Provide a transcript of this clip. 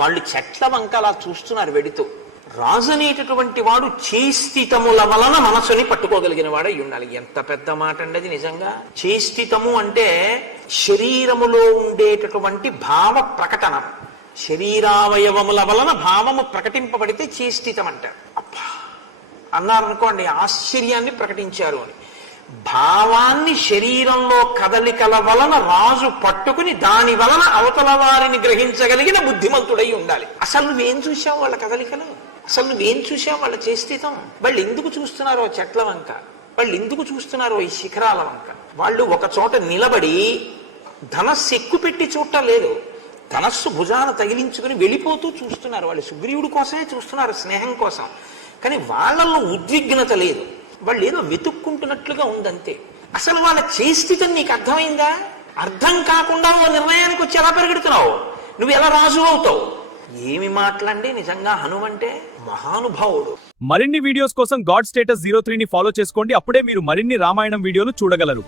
వాళ్ళు చెట్ల వంక అలా చూస్తున్నారు వెడుతూ. రాజు అనేటటువంటి వాడు చేష్టితముల వలన మనసుని పట్టుకోగలిగిన వాడు అయి ఉండాలి. ఎంత పెద్ద మాట అండి అది. నిజంగా చేష్టితము అంటే శరీరములో ఉండేటటువంటి భావ ప్రకటన, శరీరావయవముల వలన భావము ప్రకటింపబడితే చేష్టితం అంటారు. అబ్బా అన్నారనుకోండి, ఆశ్చర్యాన్ని ప్రకటించారు అని. భావాన్ని శరీరంలో కదలికల వలన రాజు పట్టుకుని దాని వలన అవతల వారిని గ్రహించగలిగిన బుద్ధిమంతుడై ఉండాలి. అసలు నువ్వేం చూసావు వాళ్ళ కదలికలు? అసలు నువ్వేం చూసావు వాళ్ళ చేష్టితం? వాళ్ళు ఎందుకు చూస్తున్నారో చెట్ల వంక, వాళ్ళు ఎందుకు చూస్తున్నారో ఈ శిఖరాల వంక? వాళ్ళు ఒక చోట నిలబడి ధనస్సు ఎక్కుపెట్టి చూడటం లేదు, ధనస్సు భుజాన తగిలించుకుని వెళ్ళిపోతూ చూస్తున్నారు. వాళ్ళు సుగ్రీవుడి కోసమే చూస్తున్నారు, స్నేహం కోసం. కానీ వాళ్ళల్లో ఉద్విగ్నత లేదు, వాళ్ళు ఏదో వెతుక్కుంటున్నట్లుగా ఉందంతే. అసలు వాళ్ళ చేష్టితం నీకు అర్థమైందా? అర్థం కాకుండా ఓ నిర్ణయానికి వచ్చి ఎలా పరిగెడుతున్నావు? నువ్వు ఎలా రాజు అవుతావు? ఏమి మాట్లాడి నిజంగా హనుమంటే మహానుభావుడు. మరిన్ని వీడియోస్ కోసం గాడ్ స్టేటస్ 03ని ఫాలో చేసుకోండి. అప్పుడే మీరు మరిన్ని రామాయణం వీడియోలు చూడగలరు.